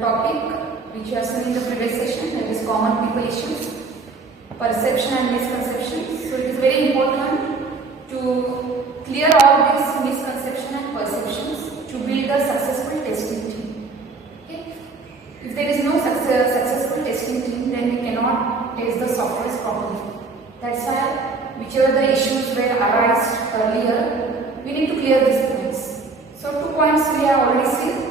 topic which you have seen in the previous session, that is common people issues, perception and misconceptions. So it is very important to clear all these misconceptions and perceptions to build a successful testing team. Okay? If there is no successful testing team, then we cannot test the software properly. That's why whichever the issues were arised earlier, we need to clear these points. So 2 points we have already seen.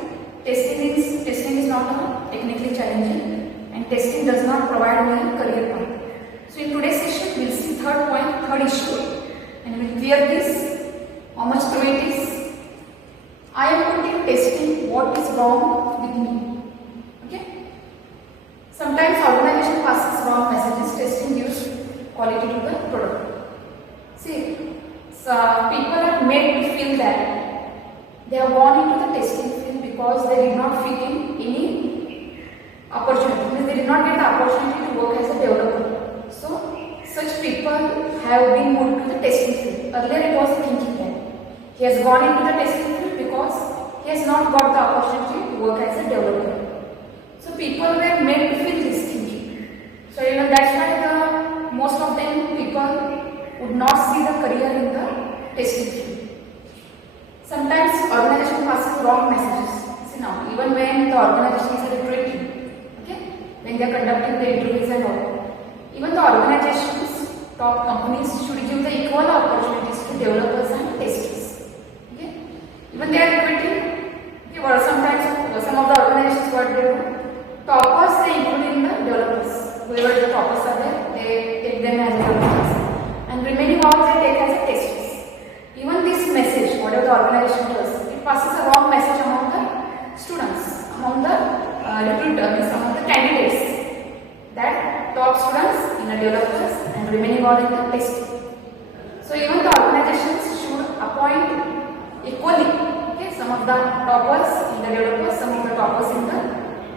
Testing is not technically challenging, and testing does not provide me a career path. So in today's session, we will see third issue, and we will clear this. How much through it is? I am putting testing. What is wrong with me? Okay. Sometimes organization passes wrong messages. Testing gives quality to the product. See, so people are made to feel that they are born into the testing field because they did not fit in any opportunity. Means they did not get the opportunity to work as a developer. So such people have been moved to the testing field. Earlier it was thinking that he has gone into the testing field because he has not got the opportunity to work as a developer. So people were made to feel this thinking. So that's why most of them people would not see the career in the testing field. Sometimes organization passes wrong messages. See now, even when the organization is recruiting, okay, when they are conducting the interviews and all, even the organizations, top companies should give the equal opportunities to developers and testers. Okay, even they are recruiting. Okay, or sometimes some of the organizations what they do, toppers they include in the developers. Whoever the toppers are there, they take them as developers, and remaining all they take as a testers. Even this message, whatever the organization does, it passes a wrong message among the students, among the recruiters, among the candidates, that top students in the developers and remaining all in the testing. So even the organizations should appoint equally, okay, some of the toppers in the developers, some of the toppers in the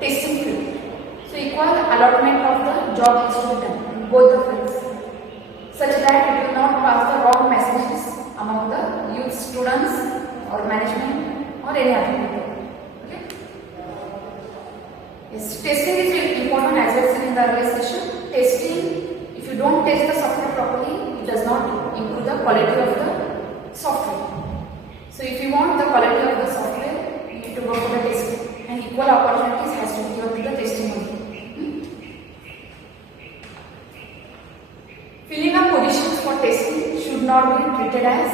testing field. So equal allotment of the job has to be done in both the fields, such that it will not pass the wrong messages among the youth students or management or any other people. Okay? Yes, testing is important as I said in the earlier session. Testing, if you don't test the software properly, it does not improve the quality of the software. So if you want the quality of the software, you need to go for the testing, and equal opportunities has to be given to the testing only. Filling up positions for testing should not be treated as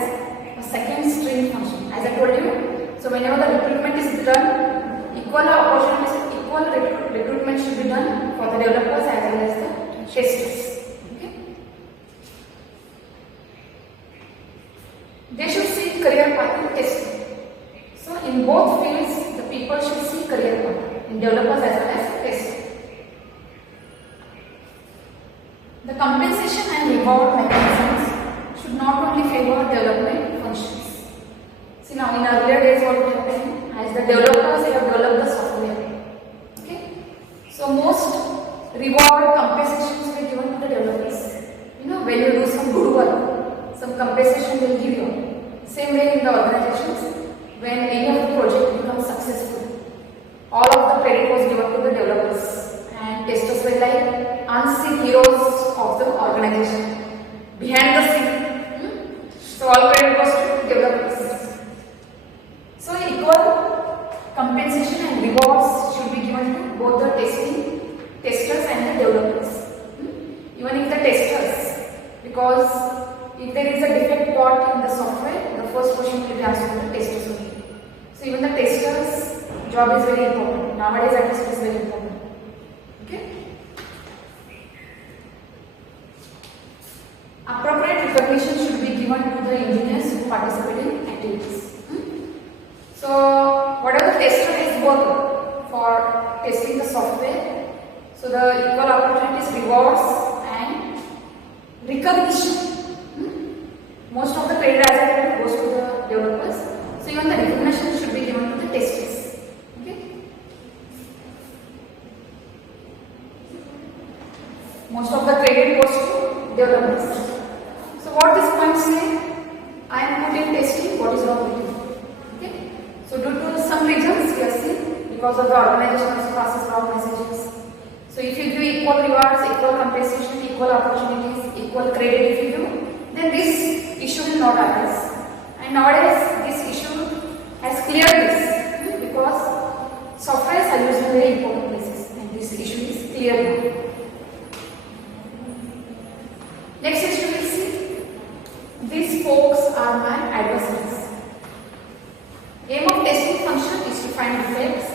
a second string function. As I told you, so whenever the recruitment is done, equal opportunities, equal recruitment should be done for the developers as well as the testers. Okay? They should see career path in testing. So in both fields, the people should see career path in developers as well as testers. The compensation and reward mechanisms should not only favor development functions. See now, in earlier days what was happening, as the developers they have developed the software. Okay, so most reward compensations were given to the developers. When you do some good work, some compensation will give you. Same way in the organizations, when any of the project becomes successful, all of the credit was given to the developers, and testers were like unseen heroes of the organization, behind the scene. So all credit goes to developers. So equal compensation and rewards should be given to both the testers and the developers. Even if the testers, because if there is a defect caught in the software, the first question will be asked to the testers only. So even the testers' job is very important. Nowadays at least it is very important. Okay. Appropriate recognition should be given to the engineers who participate in activities. So whatever the tester is working for testing the software, so the equal opportunities, rewards and recognition. Most of the credit as I said goes to the developers. So even the recognition should be given to the testers. Okay. Most of the credit goes to developers. So what this point say? I am putting testing. What is wrong with you? Okay. So due to some reasons we are seeing because of the organization also passes wrong messages. So if you give equal rewards, equal compensation, equal opportunities, equal credit if you do, then this issue will not arise. And nowadays this issue has cleared this because softwares are used in very important places and this issue is clear now. Next issue we will see. These folks are my adversaries. Aim of testing function is to find defects.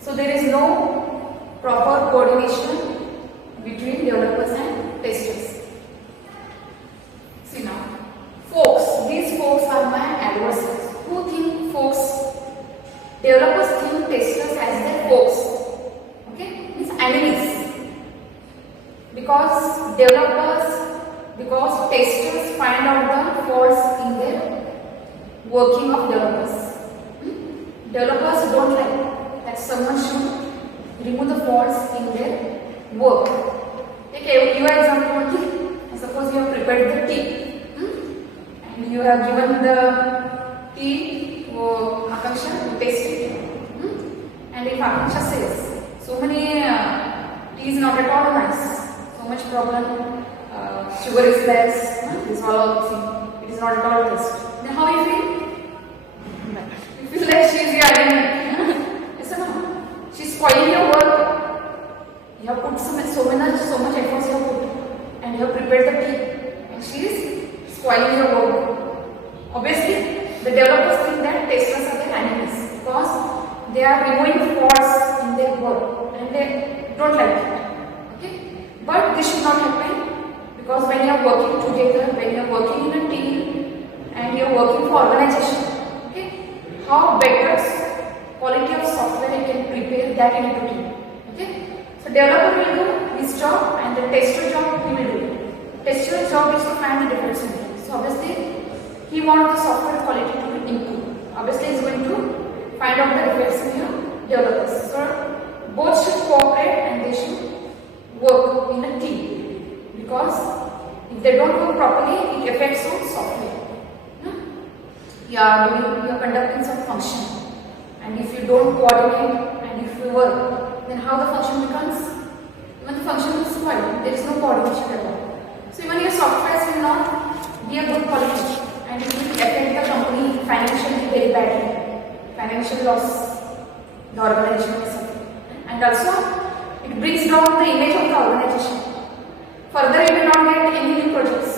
So there is no proper coordination between developers and testers. See now, folks, these folks are my adversaries. Who think folks? Developers think testers as their folks. Okay, means enemies. Because testers find out the faults in their working of developers. Developers don't like that someone should remove the faults in their work. Take your example. Suppose you have prepared the tea and you have given the tea to Akanksha to taste it. And if Akanksha says, so many tea is not at all nice, so much problem, sugar is less, this all thing, it is not at all taste. Then how you feel? You feel like she is your enemy. Yes or no? She is spoiling your work. You have put so much efforts you have put and you have prepared the tea and she is spoiling your work. Obviously, the developers think that testers are their enemies because they are removing faults in their work and they don't like it. Okay? But this should not happen because when you are working together, when you are working in a team and you are working for organization, okay, how better quality of software you can prepare that in a team. Okay? So developer will do his job and the tester job he will do. Tester's job is to find the defects in it. So obviously he wants the software quality to improve. Obviously he is going to find out the defects in your developers. So both should cooperate and they should work in a team because if they don't work properly it affects on software. You are conducting some function and if you don't coordinate and if you work, then how the function becomes? Even the function will spoil. There is no coordination at all. So even your software will not be a good quality and it will affect the company financially very badly. Financial loss, the organization will suffer. And also it brings down the image of the organization. Further you will not get any new projects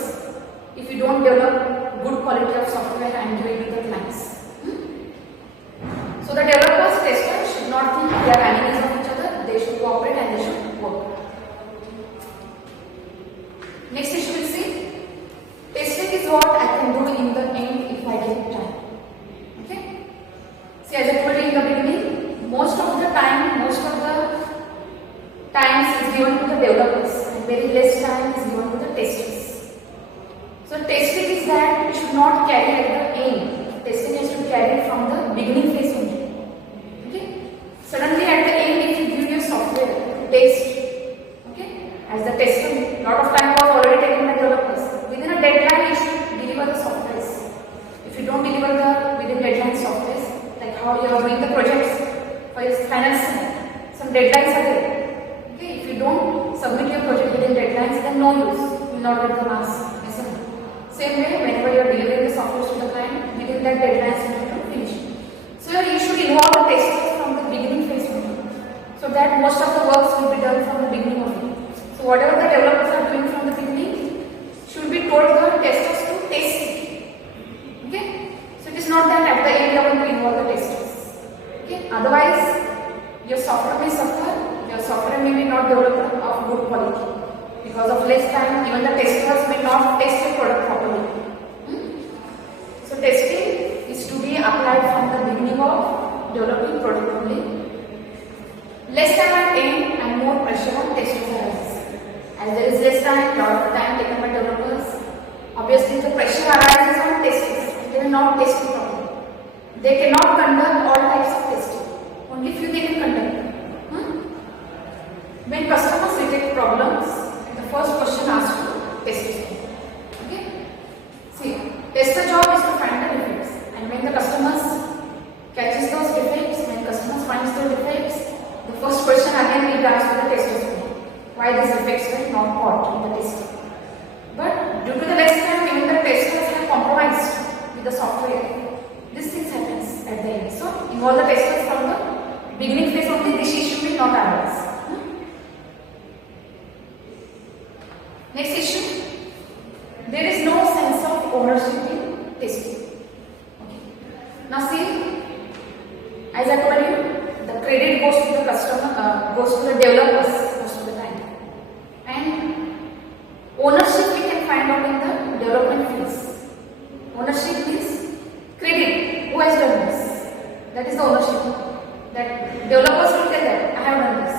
if you don't develop good quality of software and give it to the clients. So the developers, testers should not think they are enemies of each other. They should cooperate and they should work. Next issue we'll see. Testing is what I can do in the end if I get time. Okay? See, as I told you in the beginning, most of the times is given to the developers and very less time is given to the testers. So testing is that it should not carry at the end. Testing has to carry from the beginning phase only. Okay? Suddenly at the end if you give your software to test, okay, as the tester, lot of time was already taken by developers. Within a deadline you should deliver the softwares. If you don't deliver the within deadline softwares, like how you are doing the projects for your finance, some deadlines are there. Okay, if you don't submit your project within deadlines, then no use. You will not get the marks. Same way, whenever you are delivering the software to the client, within that deadlines you have to finish. So you should involve the testers from the beginning phase only, so that most of the works will be done from the beginning only. So whatever the developers are doing from the beginning should be told the testers to test it. Okay? So it is not that at the end you are going to involve the testers. Okay? Otherwise, your software may suffer, your software may be not developed of good quality. Because of less time, even the testers may not test your product properly. So testing is to be applied from the beginning of developing product only. Less time at end and more pressure on testers arises. As there is less time, lot of time taken by developers, obviously the pressure arises on testers. They will not test it properly. They cannot conduct all types of testing. Only few they can conduct. When customers detect problems, the first question asked to tester. Okay? See, tester job is to find the defects, and when the customers catches those defects, when customers finds those defects, again will be asked to the testers why these defects were not caught in the testing. But due to the less time, even the testers have compromised with the software. This thing happens at the end. So involve the testers from the beginning phase only. This issue will not arise. Next issue, there is no sense of ownership in testing. Okay. Now see, as I told you, the credit goes to the customer, goes to the developers most of the time, and ownership we can find out in the development phase. Ownership is credit. Who has done this? That is the ownership. That developers will tell that I have done this.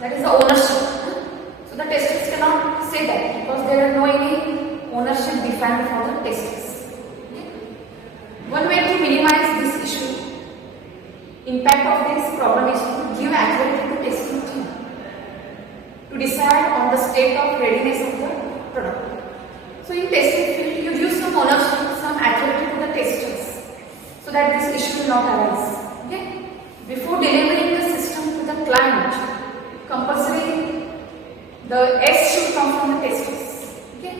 That is the ownership. So the testers cannot say that because there are no any ownership defined for the testers. Okay? One way to minimize this issue, impact of this problem is to give accuracy to testing team to decide on the state of readiness of the product. So in testing field, you give some ownership, some accuracy to the testers so that this issue will not arise. Okay? Before delivering the system to the client, compulsory the S should come from the testers. Okay?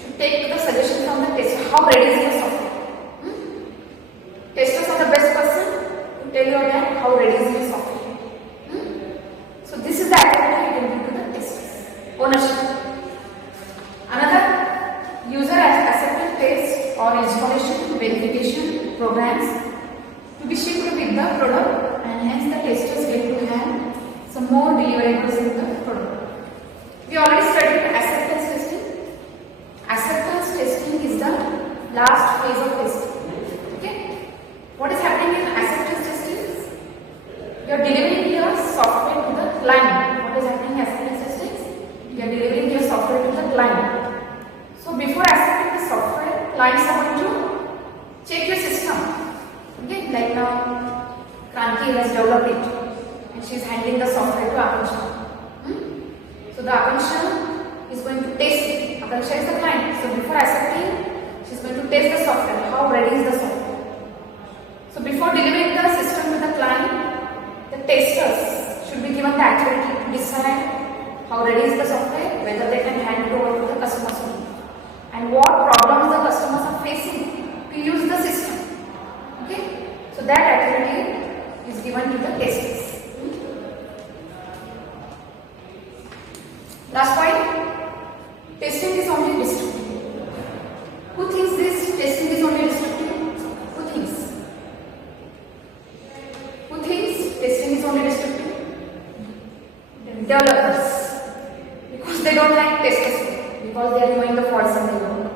Should take the suggestion from the tester. How ready is the software? Testers are the best person to tell you that how ready is the software. So this is the activity you can give to the testers. Ownership. Another, user acceptance test or installation verification programs to be shipped with the product, and hence the testers get to have some more deliverables in the product. We already studied acceptance testing. Acceptance testing is the last phase of testing. Okay? What is happening in acceptance testing? You are delivering your software to the client. What is happening in acceptance testing? You are delivering your software to the client. So before accepting the software, clients are going to check your system. Okay? Like now, Kranti has developed it and she is handling the software to Akansha. So the Akansha is going to test it. Akansha is the client. So before accepting, she is going to test the software. How ready is the software? So before delivering the system to the client, the testers should be given the activity to decide how ready is the software, whether they can hand it over to the customers, and what problems the customers are facing to use the system. Okay? So that activity is given to the testers. Last point, testing is only destructive. Who thinks this testing is only destructive? Who thinks? Who thinks testing is only destructive? Developers. Because they don't like testers, because they are doing the faults in the work.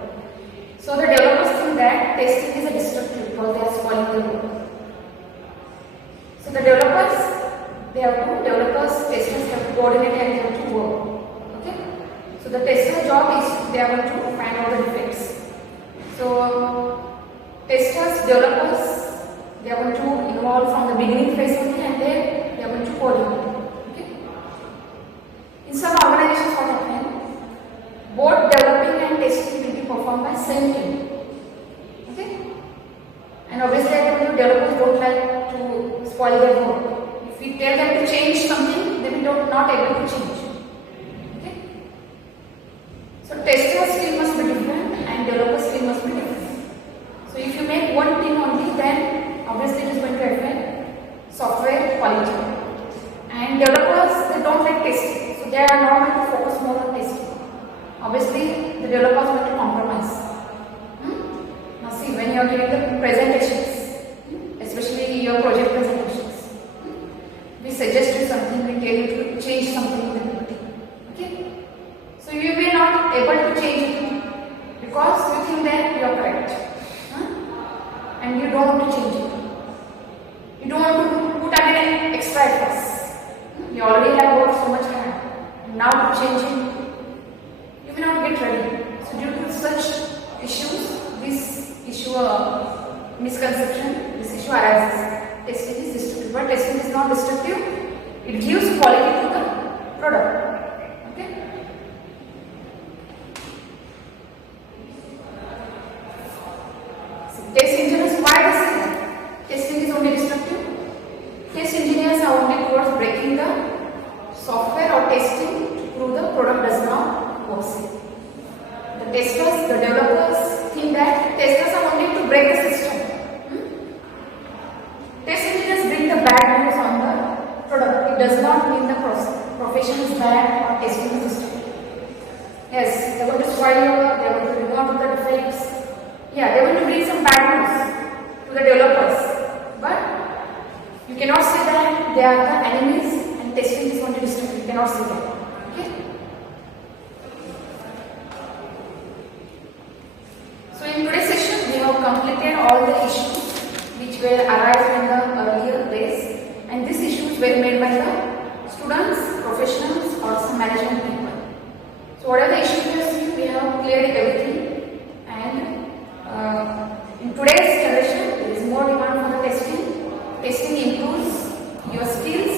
So the developers think that testing is a destructive because they are spoiling the work. So the developers, testers have to coordinate and they have to work. So the tester job is they are going to find out the defects. So testers, developers, they are going to involve from the beginning phase only, and then they are going to coordinate. Okay? In some organizations, what happens? Both developing and testing will be performed by same team. Okay? And obviously, I told you developers don't like to spoil their work. If we tell them to change something, they will not able to change. So testers team must be different and developers team must be different. So if you make one team only, then obviously it is going to affect software quality. And developers, they don't like testing, so they are not going to focus more on testing. Obviously, the developers are going to compromise. Now see, when you are giving the presentations, especially your project presentations, we suggest you something, we tell you to change something in the PPT. Okay? So you may not able to change it because you think that you are correct, and you don't want to change it. You don't want to put again extra efforts. You already have worked so much hard, and now to change it, you may not get ready. So due to such issues, this issue misconception, this issue arises. Testing is destructive, but testing is not destructive. It gives quality to the product. Okay. Test engineers, why they say that? Testing is only destructive. Test engineers are only towards breaking the in the profession is bad or testing the system. Yes, they are going to spoil your work, they are going to remove out the defects. Yeah, they are going to bring some bad news to the developers. But you cannot say that they are the enemies and testing is going to destroy. You cannot say that. Okay? So in today's session, we have completed all the issues which were arise in the earlier days, and these issues were made by the students, professionals, or some management people. So whatever the issues we have seen, we have cleared everything, and in today's generation, there is more demand for the testing. Testing improves your skills.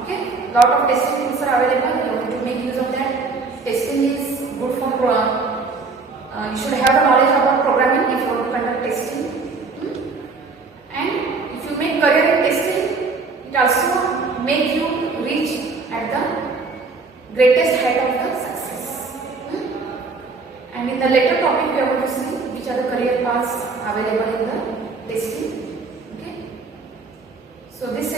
Okay, lot of testing tools are available. You have to make use of that. Testing is good for you should have the knowledge about programming if you want to conduct testing. And if you make career in testing, it also make you reach at the greatest height of the success. And in the later topic, we are going to see which are the career paths available in the testing. Okay. So this